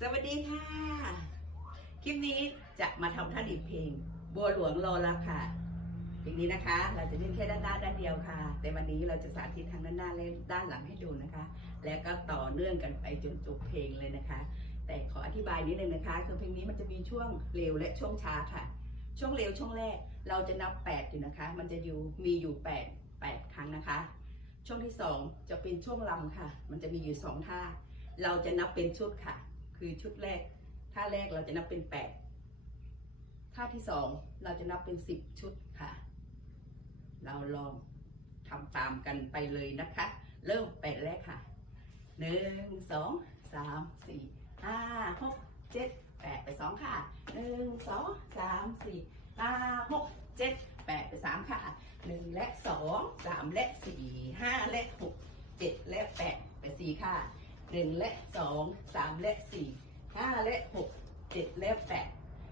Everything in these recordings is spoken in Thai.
สวัสดีค่ะ คลิปนี้จะมาทำท่าดีดเพลง บัวหลวงรอรับค่ะเพลงนี้นะคะ เราจะเล่นแค่ด้านหน้าด้านเดียวค่ะ แต่วันนี้เราจะสาธิตทางด้านหน้าและด้านหลังให้ดูนะคะ แล้วก็ต่อเนื่องกันไปจนจบเพลงเลยนะคะ แต่ขออธิบายนิดนึงนะคะ คือเพลงนี้มันจะมีช่วงเร็วและช่วงช้าค่ะ ช่วงเร็วช่วงแรก เราจะนับ8อยู่นะคะ มันจะอยู่มีอยู่ 8 8 ครั้งนะคะ ช่วงที่สองจะเป็นช่วงลำค่ะ มันจะมีอยู่สองท่า เราจะนับเป็นชุดค่ะ คือชุดแรก ท่าแรกเราจะนับเป็นแปดท่าที่สองเราจะนับเป็นสิบชุดค่ะ เราลองทำตามกันไปเลยนะคะ เริ่มแปดแรกค่ะหนึ่งสองสามสี่ห้าหกเจ็ดแปดไปสองค่ะหนึ่งสองสามสี่ห้าหกเจ็ดแปดไปสามค่ะหนึ่งและสองสามและสี่ห้าและหกเจ็ดและแปดไปสี่ค่ะ หนึ่งและสองสามและสี่ห้าและหกเจ็ดและแปด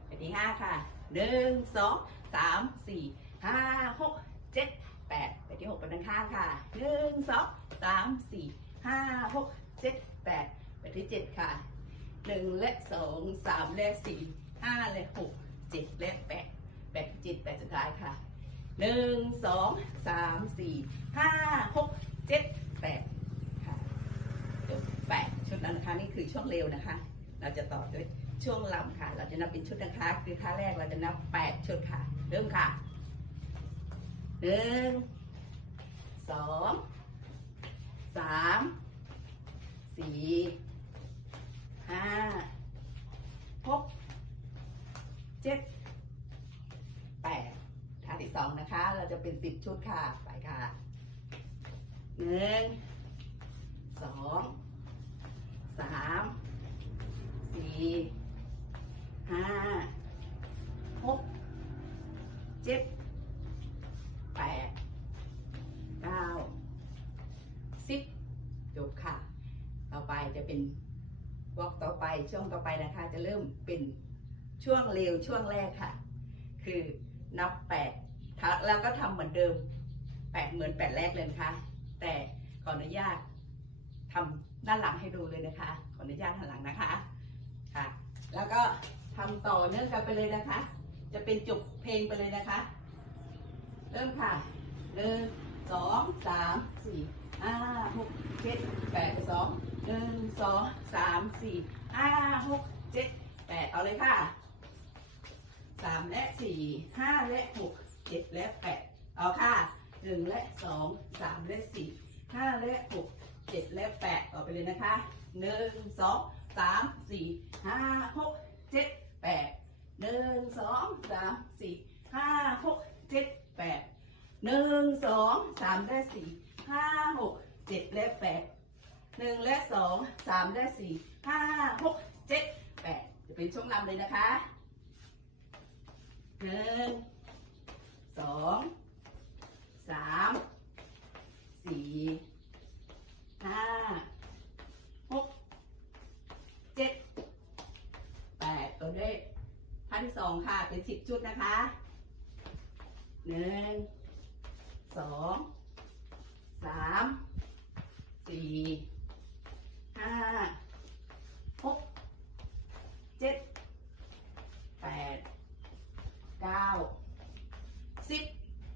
ไปที่ห้าค่ะหนึ่งสองสามสี่ห้าหกเจ็ดแปดไปที่หกไปด้านข้างค่ะหนึ่งสองสามสี่ห้าหกเจ็ดแปดไปที่เจ็ดค่ะหนึ่งและสองสามและสี่ห้าและหกเจ็ดและแปดแปดที่เจ็ดแปดสุดท้ายค่ะหนึ่งสองสามสี่ห้าหกเจ็ดแปด นะคะนี่คือช่วงเร็วนะคะ เราจะต่อด้วยช่วงลำค่ะ เราจะนับเป็นชุดนะคะ คือท่าแรกเราจะนับแปดชุดค่ะ เริ่มค่ะหนึ่งสองสามสี่ห้าหกเจ็ดแปดท่าที่สองนะคะ เราจะเป็นสิบชุดค่ะ ไปค่ะหนึ่งสอง สามสี่ห้าหกเจ็ดแปดเก้าสิบจบค่ะ ต่อไปจะเป็นวอกต่อไปช่วงต่อไปนะคะ จะเริ่มเป็นช่วงเร็วช่วงแรกค่ะ คือนับแปดทักแล้วก็ทำเหมือนเดิมแปดเหมือนแปดแรกเลยนะคะ แต่ขออนุญาต ด้านหลังให้ดูเลยนะคะ ขออนุญาตหันหลังนะคะค่ะ แล้วก็ทำต่อเนื่องกันไปเลยนะคะ จะเป็นจบเพลงไปเลยนะคะ เริ่มค่ะหนึ่งสองสามสี่ห้าหกเจ็ดแปดสองหนึ่งสองสามสี่ห้าหกเจ็ดแปดเอาเลยค่ะสามและสี่ห้าและหกเจ็ดและแปดเอาค่ะหนึ่งและสองสามและสี่ห้าและหก เจ็ดและแปดต่อไปเลยนะคะหนึ่งสองสามสี่ห้าหกเจ็ดแปดหนึ่งสองสามสี่ห้าหกเจ็ดแปดหนึ่งสองสามและสี่ห้าหกเจ็ดและแปดหนึ่งและสองสามและสี่ห้าหกเจ็ดแปดจะเป็นช่วงลำเลยนะคะหนึ่งสองสามสี่ห้าหกเจ็ดแปดตัวด้วย ที่สองค่ะ เป็นสิบชุดนะคะหนึ่งสองสามสี่ห้าหกเจ็ดแปดเก้าสิบ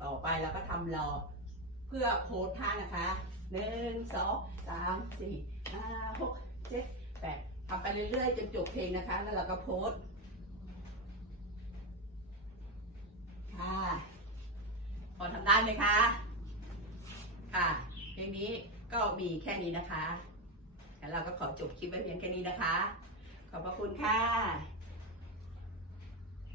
ต่อไปเราก็ทำรอเพื่อโพสท่านะคะหนึ่งสองสามสี่ห้าหกเจ็ดแปดทำไปเรื่อยๆจนจบเพลงนะคะ แล้วเราก็โพสค่ะ ไหมคะค่ะ เพลงนี้ก็มีแค่นี้นะคะ แล้วเราก็ขอจบคลิปไว้เพียงแค่นี้นะคะ ขอบพระคุณค่ะ